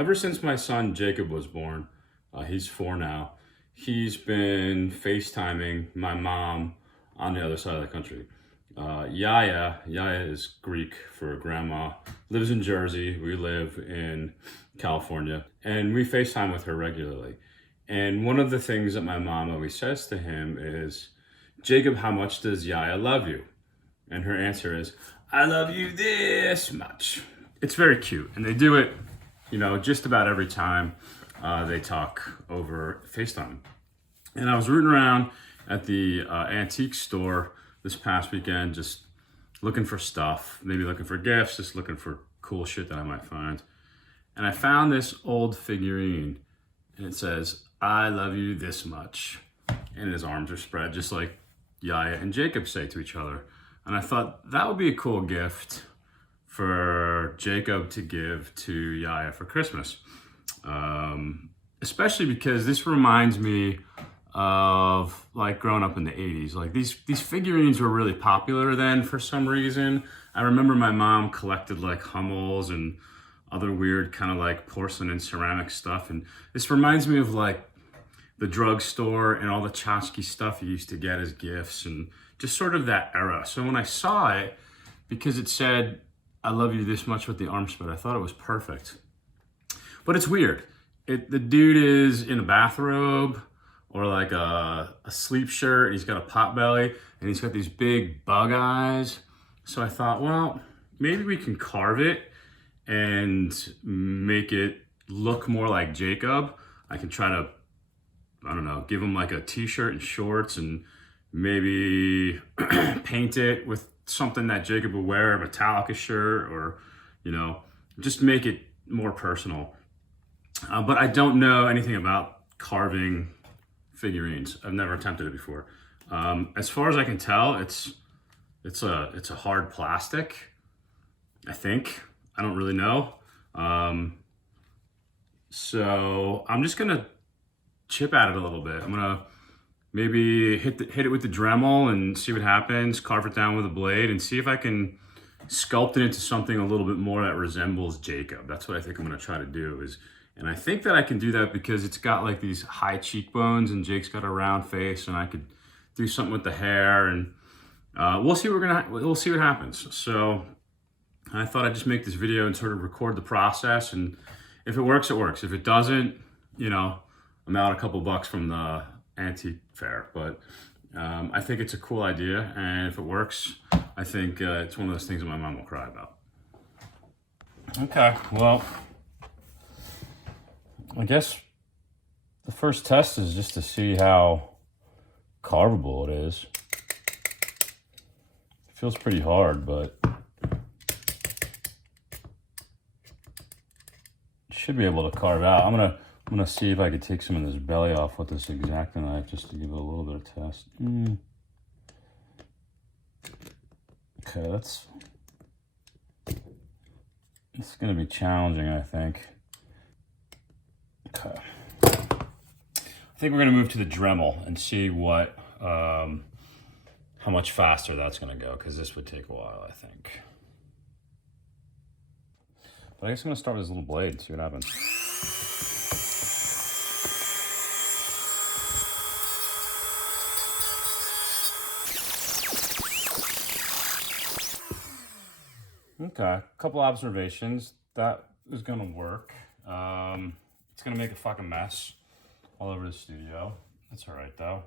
Ever since my son Jacob was born, he's 4 now, he's been FaceTiming my mom on the other side of the country. Yaya is Greek for grandma, lives in Jersey. We live in California, and we FaceTime with her regularly. And one of the things that my mom always says to him is, Jacob, how much does Yaya love you? And her answer is, I love you this much. It's very cute. And they do it, just about every time they talk over FaceTime. And I was rooting around at the antique store this past weekend, just looking for stuff, maybe looking for gifts, just looking for cool shit that I might find. And I found this old figurine, and it says, I love you this much. And his arms are spread, just like Yaya and Jacob say to each other. And I thought that would be a cool gift for Jacob to give to Yaya for Christmas. Especially because this reminds me of like growing up in the 80s. Like these figurines were really popular then for some reason. I remember my mom collected like Hummels and other weird kind of like porcelain and ceramic stuff. And this reminds me of like the drugstore and all the tchotchke stuff you used to get as gifts and just sort of that era. So when I saw it, because it said, I love you this much with the arm spread, I thought it was perfect. But it's weird. The dude is in a bathrobe or like a sleep shirt. He's got a pot belly and he's got these big bug eyes. So I thought, well, maybe we can carve it and make it look more like Jacob. I can try to, I don't know, give him like a t-shirt and shorts and maybe paint it with something that Jacob would wear, a Metallica shirt, or, just make it more personal. But I don't know anything about carving figurines. I've never attempted it before. As far as I can tell, it's a hard plastic, I think. I don't really know. So I'm just gonna chip at it a little bit. I'm gonna maybe hit it with the Dremel and see what happens, carve it down with a blade and see if I can sculpt it into something a little bit more that resembles Jacob. That's what I think I'm gonna try to do and I think that I can do that because it's got like these high cheekbones and Jake's got a round face, and I could do something with the hair, and we'll see what happens. So I thought I'd just make this video and sort of record the process, and if it works, it works. If it doesn't, I'm out a couple bucks from the antique fair, but I think it's a cool idea, and if it works, I think it's one of those things that my mom will cry about. Okay, well, I guess the first test is just to see how carvable it is. It feels pretty hard, but should be able to carve out. I'm gonna see if I could take some of this belly off with this X-Acto knife just to give it a little bit of test. Okay, it's gonna be challenging, I think. Okay, I think we're gonna move to the Dremel and see what how much faster that's gonna go, because this would take a while, I think. But I guess I'm gonna start with this little blade and see what happens. Okay, a couple observations. That is gonna work. It's gonna make a fucking mess all over the studio. That's all right though.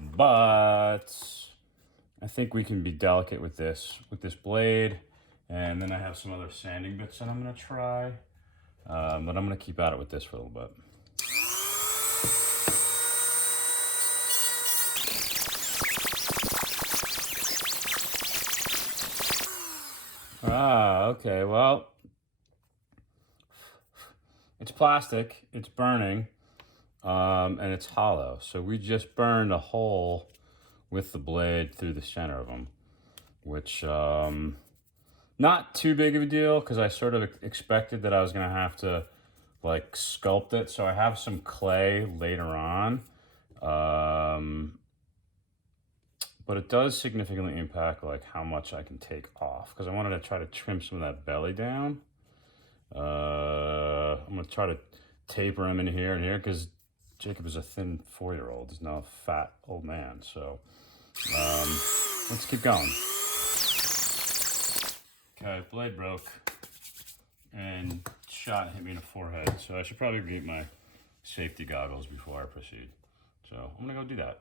But I think we can be delicate with this blade. And then I have some other sanding bits that I'm gonna try. But I'm gonna keep at it with this for a little bit. Okay, well, it's plastic, it's burning, and it's hollow. So we just burned a hole with the blade through the center of them, which, not too big of a deal, because I sort of expected that I was gonna have to like sculpt it. So I have some clay later on. but it does significantly impact like how much I can take off, because I wanted to try to trim some of that belly down. I'm gonna try to taper him in here and here, because Jacob is a thin 4-year-old. He's not a fat old man. So let's keep going. Okay, blade broke and shot hit me in the forehead. So I should probably get my safety goggles before I proceed. So I'm gonna go do that.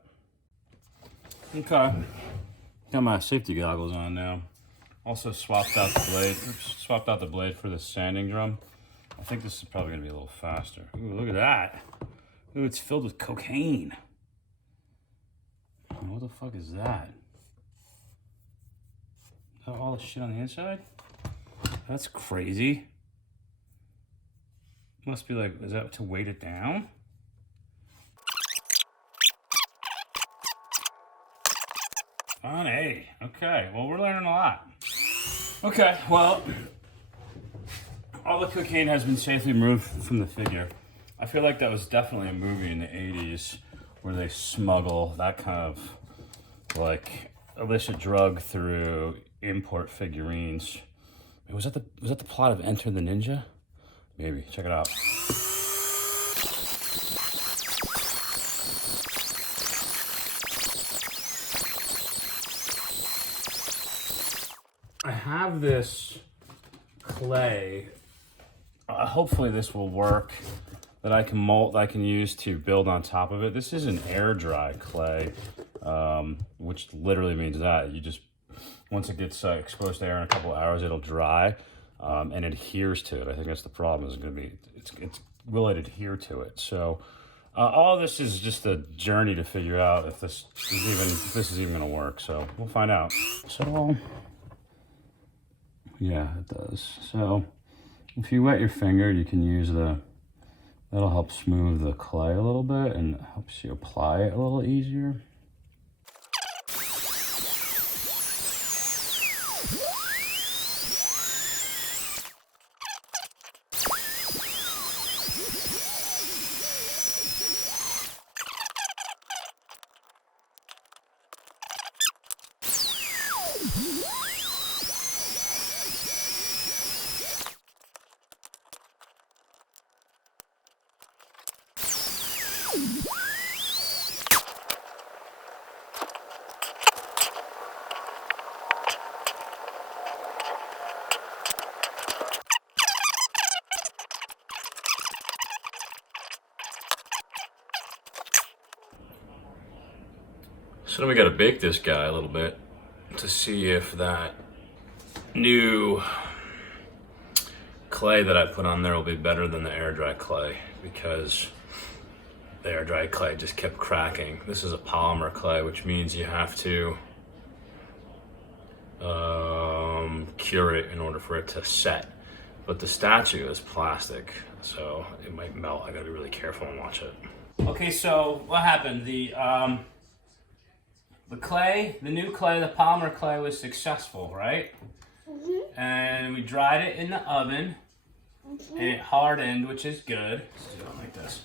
Okay, got my safety goggles on now. Also swapped out the blade. Oops, swapped out the blade for the sanding drum. I think this is probably gonna be a little faster. Ooh, look at that. Ooh, it's filled with cocaine. What the fuck is that? Is that all the shit on the inside? That's crazy. Must be like, is that to weight it down? Funny. Okay, well, we're learning a lot. Okay, well, all the cocaine has been safely removed from the figure. I feel like that was definitely a movie in the 80s where they smuggle that kind of like illicit drug through import figurines. Was that the plot of Enter the Ninja? Maybe. Check it out. I have this clay. Hopefully this will work. That I can mold, I can use to build on top of it. This is an air dry clay, which literally means that you just, once it gets exposed to air in a couple of hours, it'll dry and adheres to it. I think that's the problem. Is going to be, will it adhere to it? So all this is just a journey to figure out if this is even going to work. So we'll find out. So yeah, it does. So if you wet your finger, you can use that'll help smooth the clay a little bit and helps you apply it a little easier. So then we gotta bake this guy a little bit to see if that new clay that I put on there will be better than the air dry clay, because the air dry clay just kept cracking. This is a polymer clay, which means you have to cure it in order for it to set. But the statue is plastic, so it might melt. I gotta be really careful and watch it. Okay, so what happened? The clay, the new clay, the polymer clay was successful, right? Mm-hmm. And we dried it in the oven, mm-hmm. and it hardened, which is good. Let's do it like this.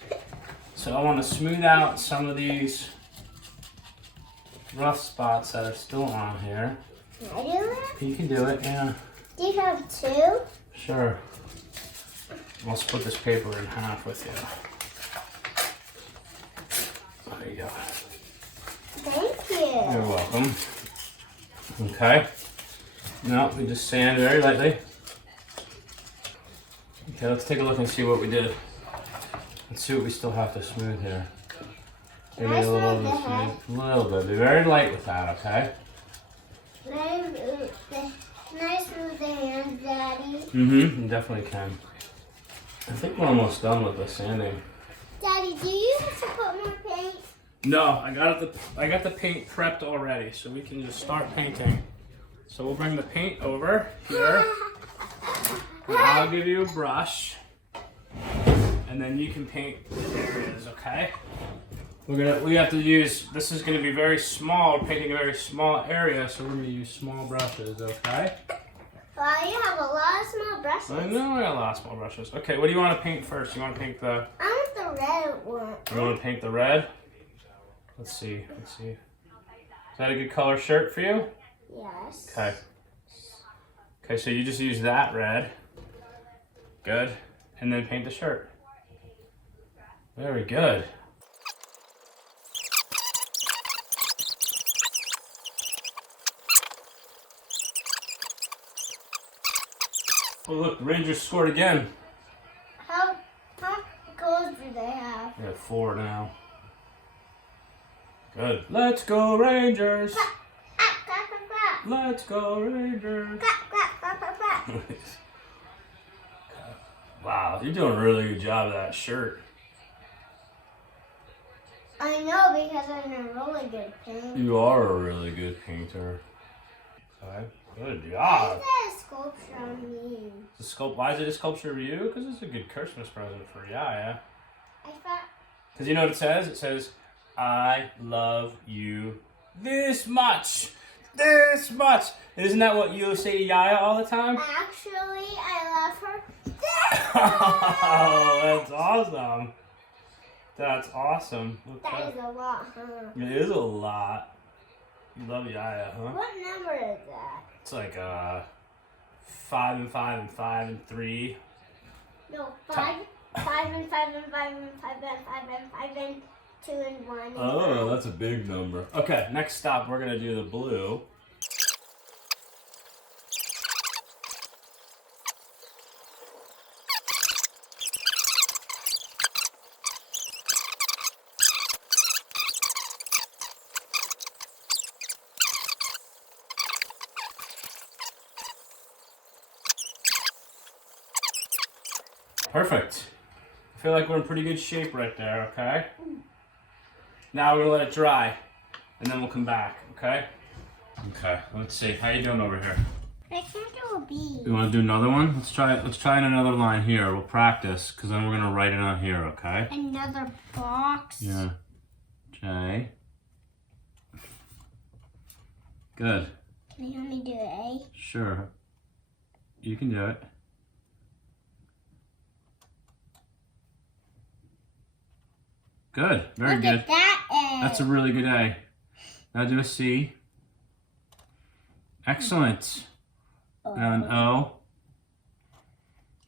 So I want to smooth out some of these rough spots that are still on here. Can I do it? You can do it, yeah. Do you have two? Sure. I'll split this paper in half with you. There you go. Thank you. You're welcome. Okay. Now we just sand very lightly. Okay, let's take a look and see what we did. Let's see what we still have to smooth here. Maybe a little bit smooth. A little bit. Be very light with that, okay? Can I smooth the hands, Daddy? Mm-hmm. You definitely can. I think we're almost done with the sanding. Daddy, do you have to put more paint? No, I got the paint prepped already, so we can just start painting. So we'll bring the paint over here. And I'll give you a brush, and then you can paint the areas, okay? We have to use, this is gonna be very small, we're painting a very small area, so we're gonna use small brushes, okay? Well, you have a lot of small brushes. I know I got a lot of small brushes. Okay, what do you want to paint first? You want to paint the... I want the red one. You want to paint the red? Let's see. that a good color shirt for you? Yes. Okay. Okay, so you just use that red. Good. And then paint the shirt. Very good. Oh look, the Rangers scored again. How goals do they have? They're at 4 now. Good. Let's go Rangers! Let's go Rangers! Wow, you're doing a really good job of that shirt. I know because I'm a really good painter. You are a really good painter. Okay, good Why job. is that a sculpture on me? Why is it a sculpture of you? Because it's a good Christmas present for Yaya. I thought. Because you know what it says? It says, I love you this much. This much. Isn't that what you say to Yaya all the time? Actually, I love her. Oh, that's awesome. That's awesome. That is a lot, huh? It is a lot. You love Yaya, huh? What number is that? It's like 5 and 5 and 5 and 3. No, 5 and 5 and 5 and 5 and 5 and 5 and 5 and 2 and 1 and Oh, 5. that's a big number. Okay, next stop, we're gonna do the blue. Perfect. I feel like we're in pretty good shape right there, okay? Now we're gonna let it dry, and then we'll come back, okay? Okay, let's see. How you doing over here? I can't do a B. You wanna do another one? Let's try in another line here. We'll practice, because then we're gonna write it on here, okay? Another box. Yeah. J. Good. Can you help me do A? Sure. You can do it. Good. Very Look good. at that A. That's a really good A. Now do a C. Excellent. And an O.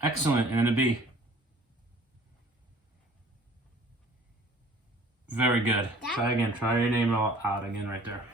Excellent. And then a B. Very good. Try again. Try your name out again right there.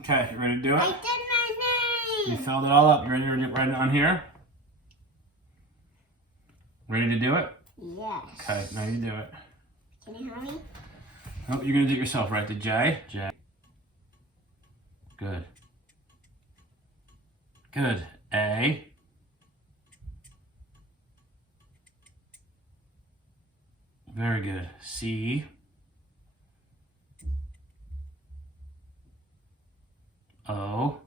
Okay, you ready to do I it? did my You name. filled it all up. You ready to write it on here? Ready to do it? Yes. Okay, now you do it. Can you help me? Oh, you're gonna do it yourself, right? The J? J. Good. Good. A. Very good. C. O.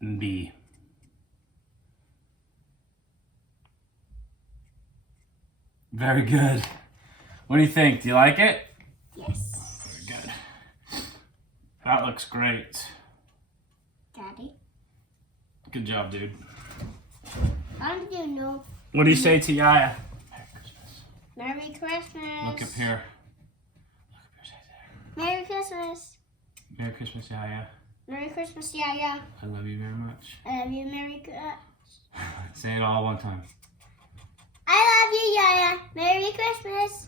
B. Very good. What do you think? Do you like it? Yes. Very good. That looks great. Daddy. Good job, dude. I don't do no. What do you say to Yaya? Merry Christmas. Merry Christmas. Look up here. Look up here, say there. Merry Christmas. Merry Christmas, Yaya. Merry Christmas, Yaya. I love you very much. I love you, Merry Christmas. Say it all one time. I love you, Yaya. Merry Christmas.